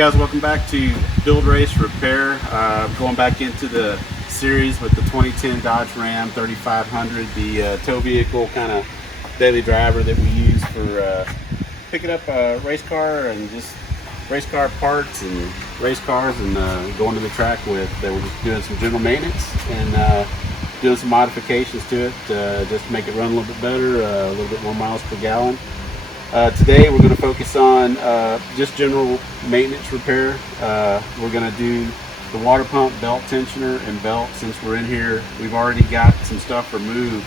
guys, welcome back to Build Race Repair. Going back into the series with the 2010 Dodge Ram 3500, the tow vehicle kind of daily driver that we use for picking up a race car and just race car parts and race cars and going to the track with. They were just doing some general maintenance and doing some modifications to it just to make it run a little bit better, a little bit more miles per gallon. Today we're going to focus on just general maintenance repair. We're going to do the water pump, belt tensioner, and belt. Since we're in here, we've already got some stuff removed.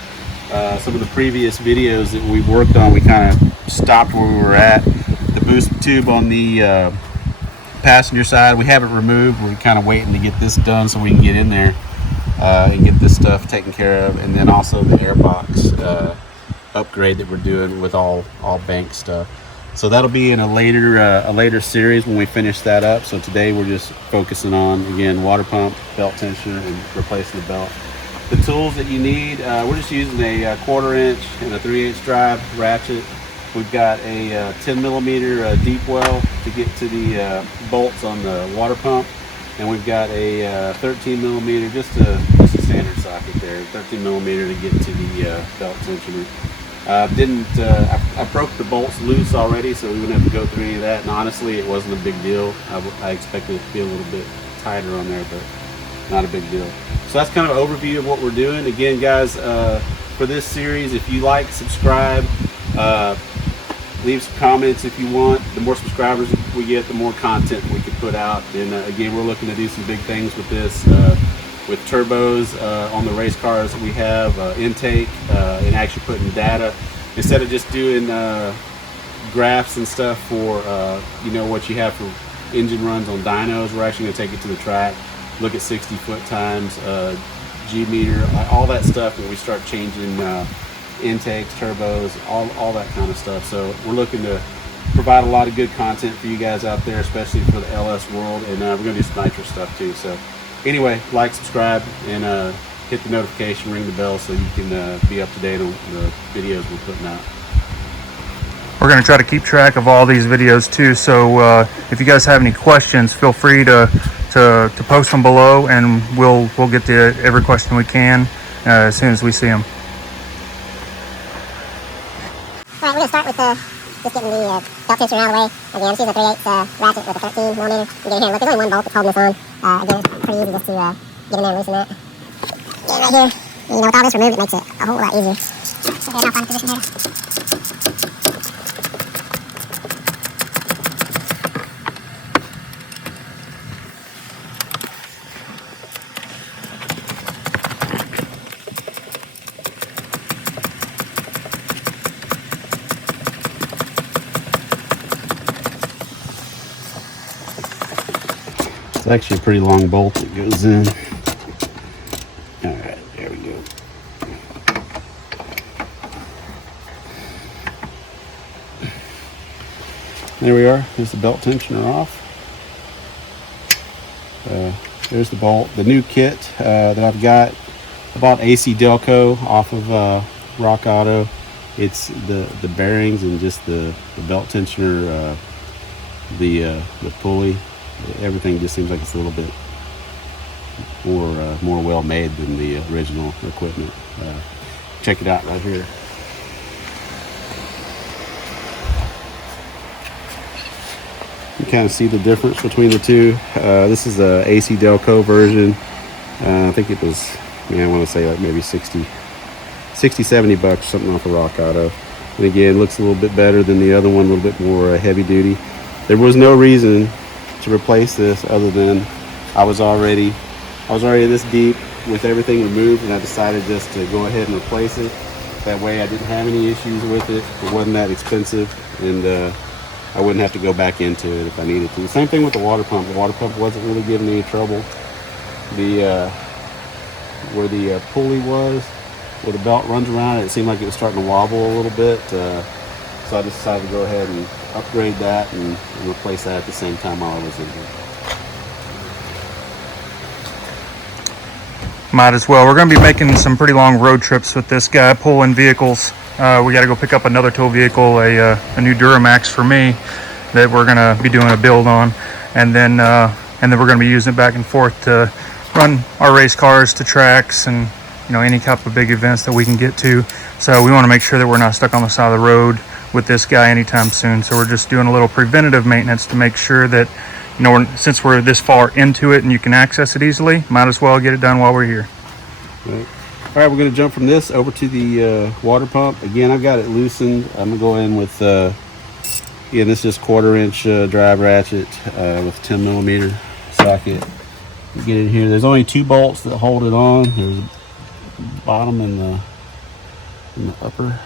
Some of the previous videos that we worked on, we kind of stopped where we were at. The boost tube on the passenger side, we have it removed. We're kind of waiting to get this done so we can get in there and get this stuff taken care of. And then also the airbox upgrade that we're doing with all bank stuff. So that'll be in a later series when we finish that up. So today we're just focusing on, again, water pump, belt tensioner, and replacing the belt. The tools that you need, we're just using a 1/4 inch and a 3/8 drive ratchet. We've got a 10 millimeter deep well to get to the bolts on the water pump, and we've got a 13 millimeter, just a standard socket there, 13 millimeter to get to the belt tensioner. I broke the bolts loose already, so we wouldn't have to go through any of that, and honestly it wasn't a big deal. I expected it to be a little bit tighter on there, but not a big deal. So that's kind of an overview of what we're doing. Again, guys, for this series, if you like, subscribe, leave some comments if you want. The more subscribers we get, the more content we can put out. And again, we're looking to do some big things with this, with turbos on the race cars that we have, intake, and actually putting data instead of just doing graphs and stuff for what you have for engine runs on dynos. We're actually going to take it to the track, look at 60-foot times, G meter, all that stuff when we start changing intakes, turbos, all that kind of stuff. So we're looking to provide a lot of good content for you guys out there, especially for the LS world, and we're going to do some nitro stuff too. So anyway, like, subscribe, and hit the notification, ring the bell so you can be up to date on the videos we're putting out. We're going to try to keep track of all these videos too, so if you guys have any questions, feel free to post them below, and we'll get to every question we can as soon as we see them. All right, we're going to start with just getting the belt tensioner out of the way. Again, I'm using a 3/8 ratchet with a 13 millimeter. You can get in here and look, there's only one bolt that's holding this on. Again, it's pretty easy just to get in there and loosen that. Get it right here. And, with all this removed, it makes it a whole lot easier. So again, I'll find a position here. It's actually a pretty long bolt that goes in. All right, there we go. There we are. There's the belt tensioner off. There's the bolt. The new kit that I've got, I bought AC Delco off of Rock Auto. It's the bearings and just the belt tensioner, the pulley. Everything just seems like it's a little bit more well made than the original equipment. Check it out right here. You kind of see the difference between the two. This is the AC Delco version. I think it was, I want to say like maybe 60, 70 bucks, something off of Rock Auto. And again, looks a little bit better than the other one, a little bit more heavy duty. There was no reason to replace this other than I was already this deep with everything removed, and I decided just to go ahead and replace it. That way I didn't have any issues with it. It wasn't that expensive, and I wouldn't have to go back into it if I needed to. Same thing with the water pump. The water pump wasn't really giving any trouble. Where the pulley was, where the belt runs around, it seemed like it was starting to wobble a little bit. So I decided to go ahead and upgrade that and replace that at the same time while I was in here. Might as well. We're going to be making some pretty long road trips with this guy, pulling vehicles. We got to go pick up another tow vehicle, a new Duramax for me, that we're going to be doing a build on. and then we're going to be using it back and forth to run our race cars to tracks and any type of big events that we can get to. So we want to make sure that we're not stuck on the side of the road with this guy anytime soon. So we're just doing a little preventative maintenance to make sure that since we're this far into it and you can access it easily, might as well get it done while we're here. Right. All right, we're going to jump from this over to the water pump. Again, I've got it loosened. I'm going to go in with again, this is 1/4 inch drive ratchet with 10 millimeter socket. You get it here. There's only 2 bolts that hold it on. There's the bottom and the upper.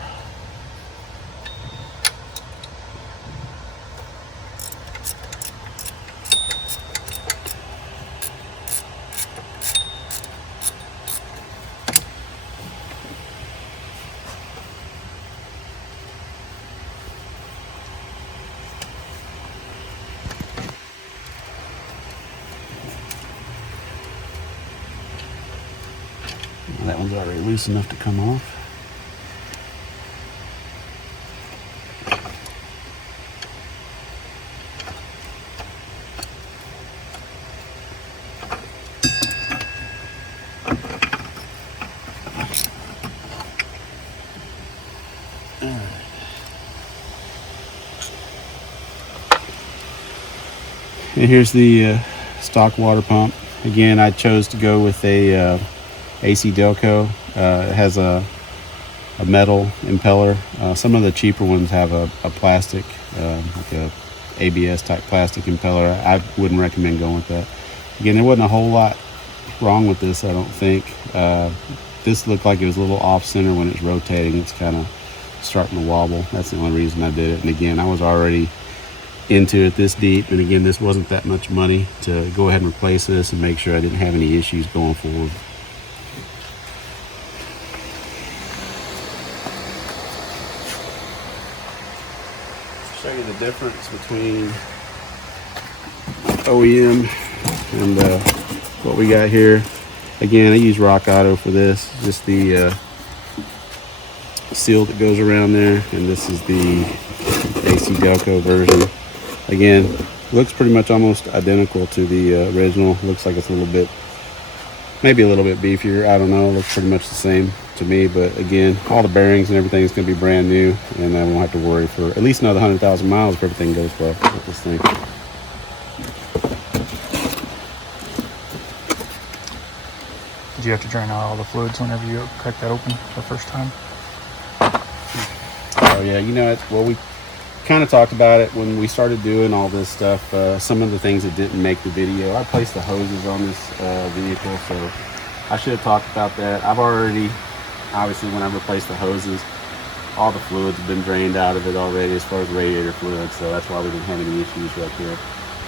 That one's already loose enough to come off. All right. And here's the stock water pump. Again, I chose to go with a AC Delco. It has a metal impeller. Some of the cheaper ones have a plastic, like a ABS type plastic impeller. I wouldn't recommend going with that. Again, there wasn't a whole lot wrong with this, I don't think. This looked like it was a little off center when it's rotating. It's kind of starting to wobble. That's the only reason I did it. And again, I was already into it this deep, and again, this wasn't that much money to go ahead and replace this and make sure I didn't have any issues going forward. Show you the difference between OEM and what we got here. Again, I use Rock Auto for this, just the seal that goes around there, and this is the AC Delco version. Again, looks pretty much almost identical to the original. Looks like it's a little bit, maybe a little bit beefier, I don't know. Looks pretty much the same to me, but again, all the bearings and everything is going to be brand new, and I won't have to worry for at least another 100,000 miles if everything goes well with this thing. Did you have to drain out all the fluids whenever you cracked that open for the first time? Oh yeah, well, we kind of talked about it when we started doing all this stuff. Some of the things that didn't make the video, I placed the hoses on this vehicle, so I should have talked about that. I've already, obviously, when I replaced the hoses, all the fluids have been drained out of it already as far as radiator fluid, so that's why we didn't have any issues right there.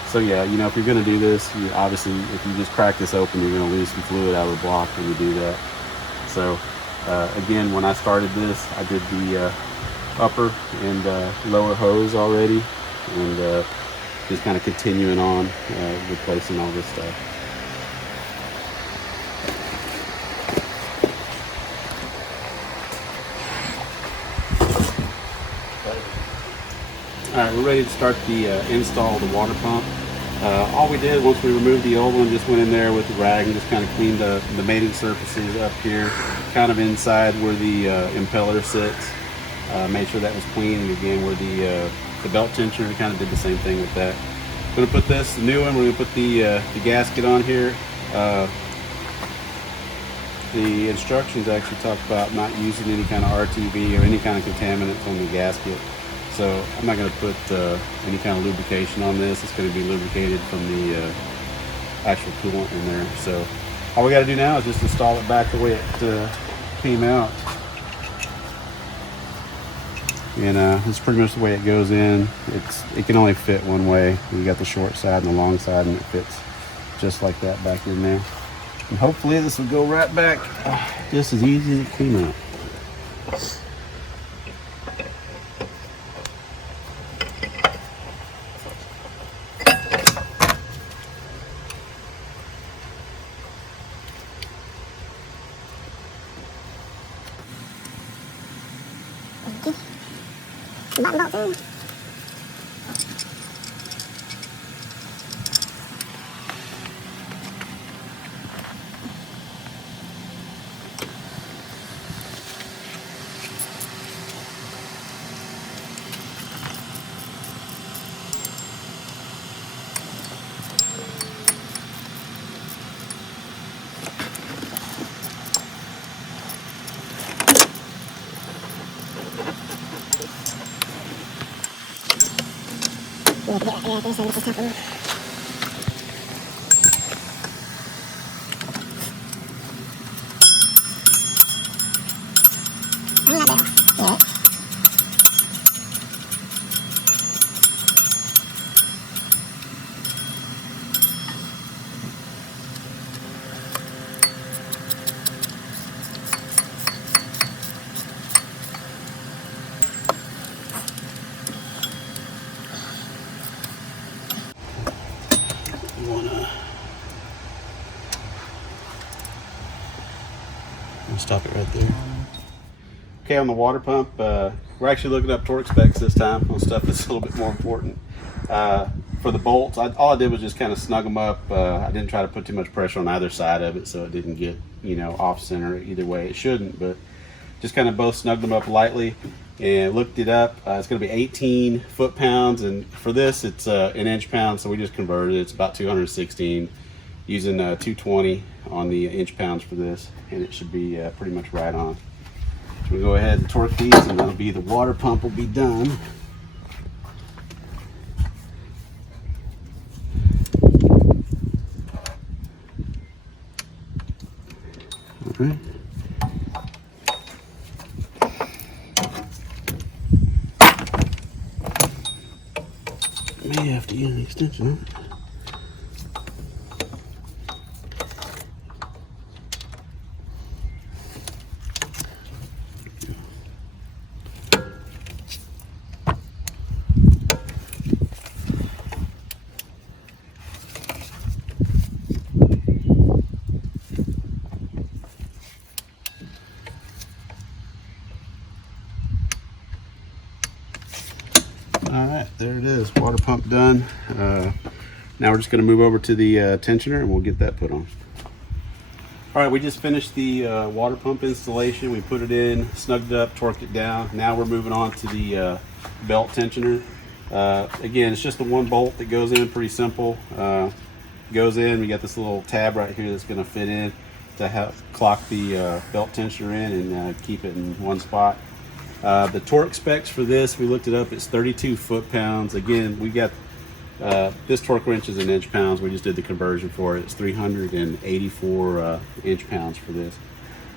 So yeah, if you're going to do this, you obviously, if you just crack this open, you're going to lose some fluid out of the block when you do that. So again, when I started this, I did the upper and lower hose already, and just kind of continuing on replacing all this stuff. All right, we're ready to start the install of the water pump. All we did once we removed the old one, just went in there with the rag and just kind of cleaned the mating surfaces up here, kind of inside where the impeller sits. Made sure that was clean, and again where the belt tensioner, we kind of did the same thing with that. Going to put this, the new one, we're going to put the gasket on here. The instructions actually talk about not using any kind of RTV or any kind of contaminants on the gasket. So I'm not going to put any kind of lubrication on this. It's going to be lubricated from the actual coolant in there. So all we got to do now is just install it back the way it came out. And this is pretty much the way it goes in. It can only fit one way. You got the short side and the long side, and it fits just like that back in there. And hopefully this will go right back just as easy as it came out. Button bolt too. You have to get right there so I get this top one off. Oh, not bad. Yeah. You wanna stop it right there. Okay, on the water pump, we're actually looking up torque specs this time on stuff that's a little bit more important. For the bolts, all I did was just kind of snug them up. I didn't try to put too much pressure on either side of it so it didn't get, you know, off center either way. It shouldn't, but just kind of both snugged them up lightly and looked it up. It's going to be 18 foot-pounds, and for this it's in inch-pounds, so we just converted it. It's about 216 using 220 on the inch-pounds for this, and it should be pretty much right on. So we'll go ahead and torque these, and that'll be the water pump will be done. All right. May have to get an extension on it. All right, there it is, water pump done. Now we're just going to move over to the tensioner and we'll get that put on. All right, we just finished the water pump installation. We put it in, snugged it up, torqued it down. Now we're moving on to the belt tensioner. Again, it's just the one bolt that goes in, pretty simple. Goes in, we got this little tab right here that's going to fit in to help clock the belt tensioner in and keep it in one spot. The torque specs for this, we looked it up, it's 32 foot-pounds. Again, we got this torque wrench is in inch-pounds. We just did the conversion for it. It's 384 inch-pounds for this.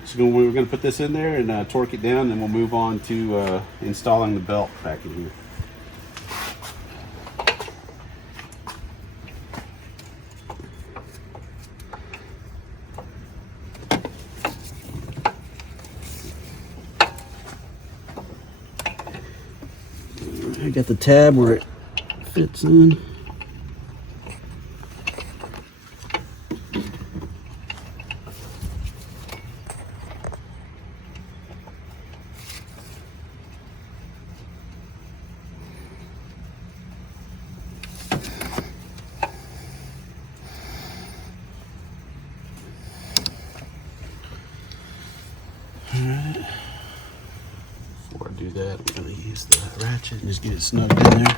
So we're going to put this in there and torque it down, and we'll move on to installing the belt back in here. I got the tab where it fits in. Alright. Before I do that, I'm going to use the ratchet and just get it snugged in there.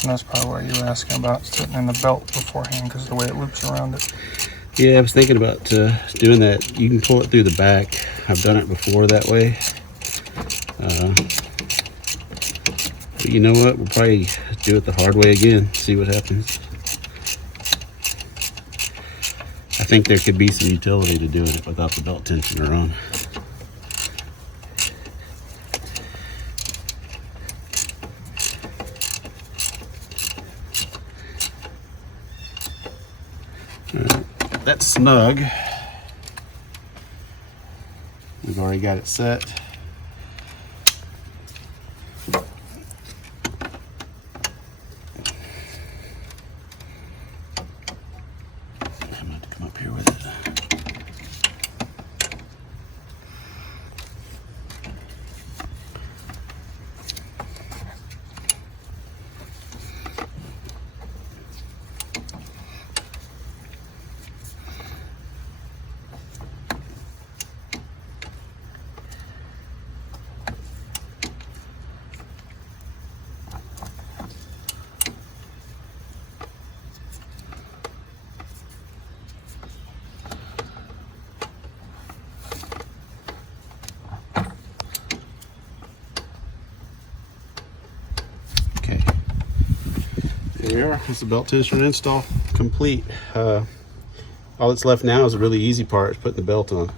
And that's probably what you were asking about, sitting in the belt beforehand because of the way it loops around it. Yeah, I was thinking about doing that. You can pull it through the back. I've done it before that way. But you know what? We'll probably do it the hard way again, see what happens. I think there could be some utility to doing it without the belt tensioner on. Alright, that's snug. We've already got it set. I'm going to have to come up here with it. we are. It's the belt tensioner install complete. All that's left now is a really easy part, is putting the belt on.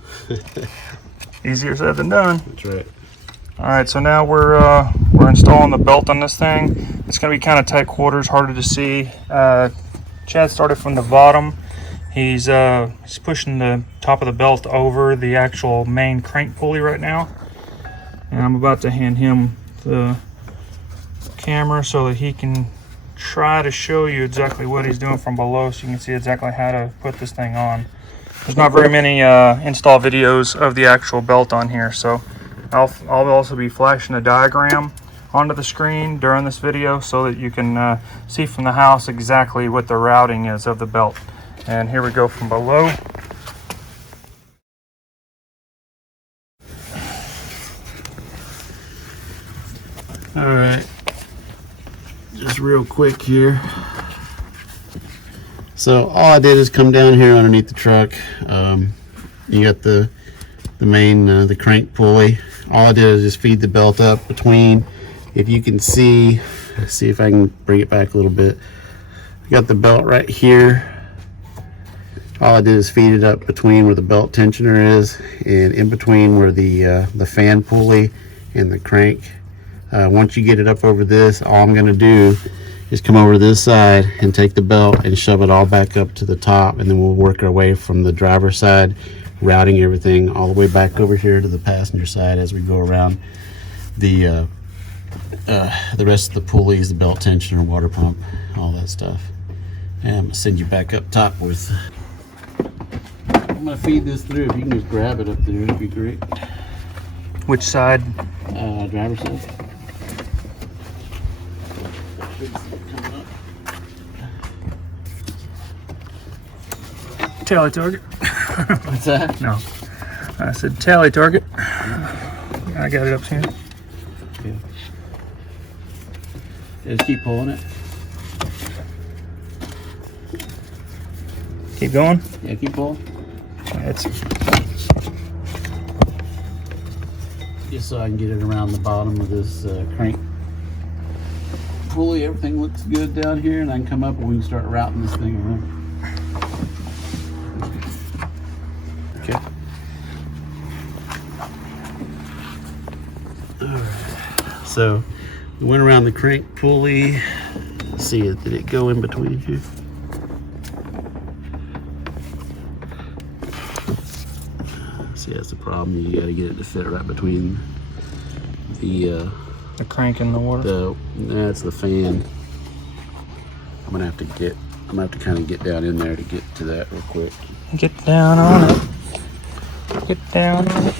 Easier said than done. That's right. All right, so now we're installing the belt on this thing. It's gonna be kind of tight quarters, harder to see. Chad started from the bottom. He's pushing the top of the belt over the actual main crank pulley right now. And I'm about to hand him the camera so that he can try to show you exactly what he's doing from below, so you can see exactly how to put this thing on. There's not very many install videos of the actual belt on here, so I'll also be flashing a diagram onto the screen during this video so that you can see from the house exactly what the routing is of the belt. And here we go from below. All right, just real quick here. So all I did is come down here underneath the truck. You got the main the crank pulley. All I did is just feed the belt up between. If you can see if I can bring it back a little bit. I got the belt right here. All I did is feed it up between where the belt tensioner is and in between where the fan pulley and the crank. Once you get it up over this, all I'm going to do is come over to this side and take the belt and shove it all back up to the top, and then we'll work our way from the driver's side, routing everything all the way back over here to the passenger side as we go around the rest of the pulleys, the belt tensioner, water pump, all that stuff. And I'm going to send you back up top with... I'm going to feed this through. If you can just grab it up there, it'd be great. Which side? Driver's side. Tally target. What's that? No. I said tally target. I got it up here. Yeah. Just keep pulling it. Keep going. Yeah, keep pulling. It's just so I can get it around the bottom of this crank pulley. Everything looks good down here, and I can come up and we can start routing this thing around. Okay. Alright. So we went around the crank pulley. Let's see it. Did it go in between here? See, that's the problem. You got to get it to fit right between the crank in the water. That's the fan. I'm gonna have to kind of get down in there to get to that real quick. Get down on it. Get down on it.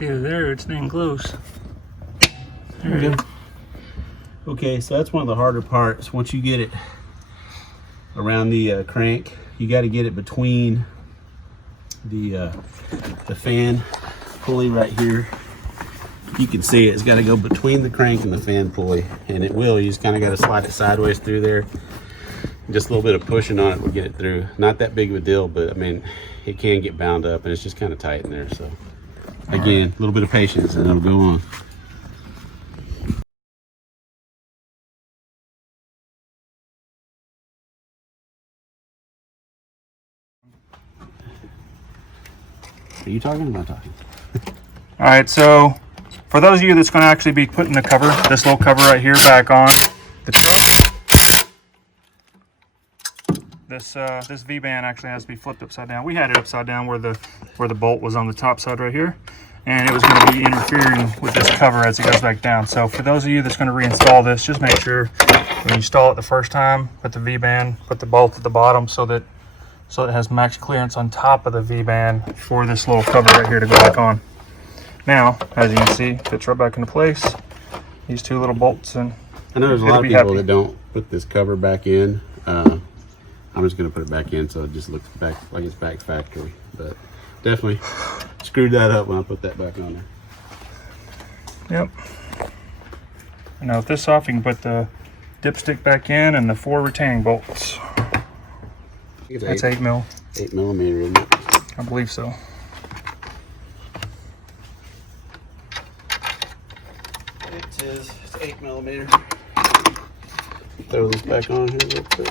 There, it's staying close. There it is. Okay, so that's one of the harder parts. Once you get it around the crank, you got to get it between the fan pulley right here. You can see it. It's got to go between the crank and the fan pulley, and it will. You just kind of got to slide it sideways through there. Just a little bit of pushing on it will get it through. Not that big of a deal, but I mean, it can get bound up, and it's just kind of tight in there. So again, a little bit of patience and it'll go on. Are you talking or am I talking? All right, so for those of you that's going to actually be putting the cover, this little cover right here, back on the truck, this V-band actually has to be flipped upside down. We had it upside down where the bolt was on the top side right here, and it was going to be interfering with this cover as it goes back down. So for those of you that's going to reinstall this, just make sure when you install it the first time, put the V-band, put the bolt at the bottom so it has max clearance on top of the V-band for this little cover right here to go back on. Now, as you can see, fits right back into place. These two little bolts, and I know there's a lot of people that don't put this cover back in. I'm just going to put it back in so it just looks back like it's back factory. But definitely screwed that up when I put that back on there. Yep. And now with this off, you can put the dipstick back in and the 4 retaining bolts. That's 8 mil. 8 millimeter, isn't it? I believe so. It is. It's 8 millimeter. Throw this back on here real quick.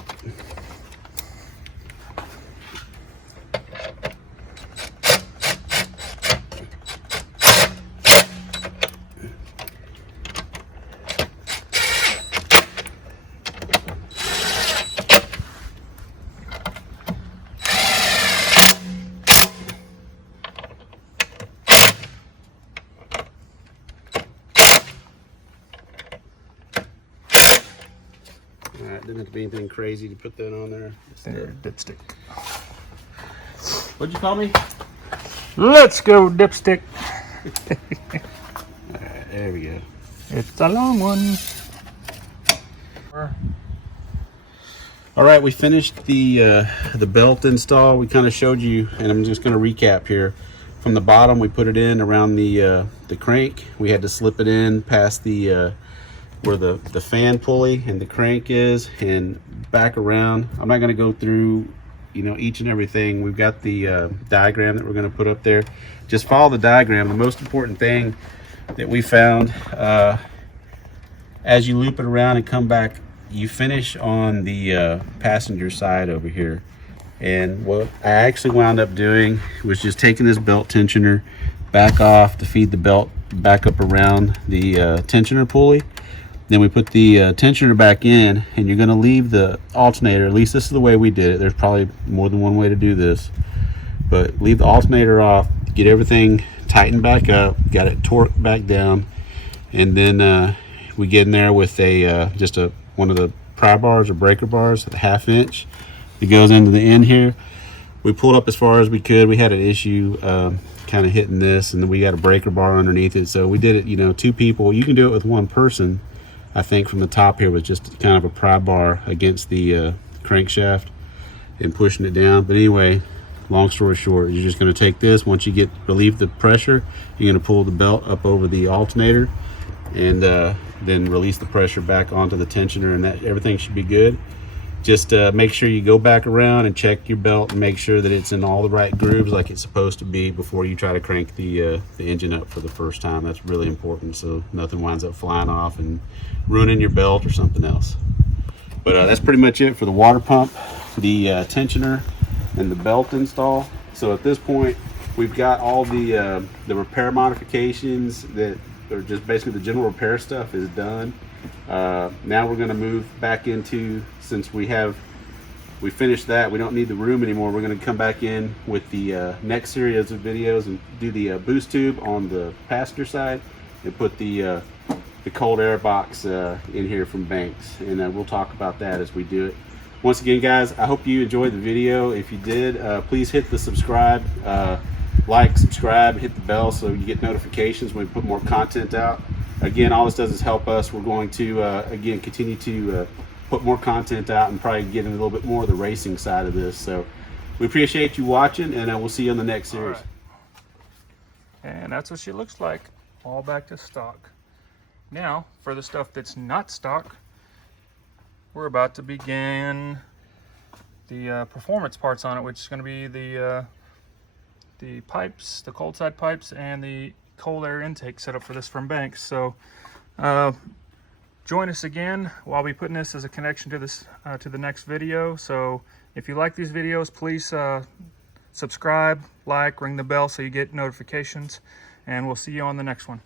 Alright, didn't have to be anything crazy to put that on there. Dipstick. What'd you call me? Let's go, dipstick. Alright, there we go. It's a long one. Alright, we finished the belt install. We kind of showed you, and I'm just going to recap here. From the bottom, we put it in around the crank. We had to slip it in past the where the fan pulley and the crank is, and back around. I'm not going to go through, you know, each and everything. We've got the diagram that we're going to put up there. Just follow the diagram. The most important thing that we found, as you loop it around and come back, you finish on the passenger side over here. And what I actually wound up doing was just taking this belt tensioner back off to feed the belt back up around the tensioner pulley. Then we put the tensioner back in, and you're going to leave the alternator. At least this is the way we did it. There's probably more than one way to do this, but leave the alternator off, get everything tightened back up, got it torqued back down, and then we get in there with a just one of the pry bars or breaker bars, a 1/2 inch. It goes into the end here. We pulled up as far as we could. We had an issue kind of hitting this, and then we got a breaker bar underneath it. So we did it, you know, 2 people. You can do it with 1 person. I think from the top here was just kind of a pry bar against the crankshaft and pushing it down. But anyway, long story short, you're just going to take this. Once you relieve the pressure, you're going to pull the belt up over the alternator, and then release the pressure back onto the tensioner, and that everything should be good. Just make sure you go back around and check your belt and make sure that it's in all the right grooves like it's supposed to be before you try to crank the engine up for the first time. That's really important, so nothing winds up flying off and ruining your belt or something else. But that's pretty much it for the water pump, the tensioner, and the belt install. So at this point, we've got all the repair modifications that are just basically the general repair stuff is done. Now we're going to move back into, since we finished that, we don't need the room anymore. We're going to come back in with the next series of videos and do the boost tube on the passenger side and put the cold air box in here from Banks, and we'll talk about that as we do it. Once again, guys, I hope you enjoyed the video. If you did, please hit the subscribe, like, subscribe, hit the bell so you get notifications when we put more content out. Again, all this does is help us. We're going to again continue to put more content out and probably get in a little bit more of the racing side of this. So we appreciate you watching, and we'll see you on the next series. Right. And that's what she looks like, all back to stock. Now, for the stuff that's not stock, we're about to begin the performance parts on it, which is going to be the pipes, the cold side pipes, and the cold air intake setup for this from Banks. So join us again. I'll be putting this as a connection to this to the next video. So if you like these videos, please subscribe, like, ring the bell so you get notifications, and we'll see you on the next one.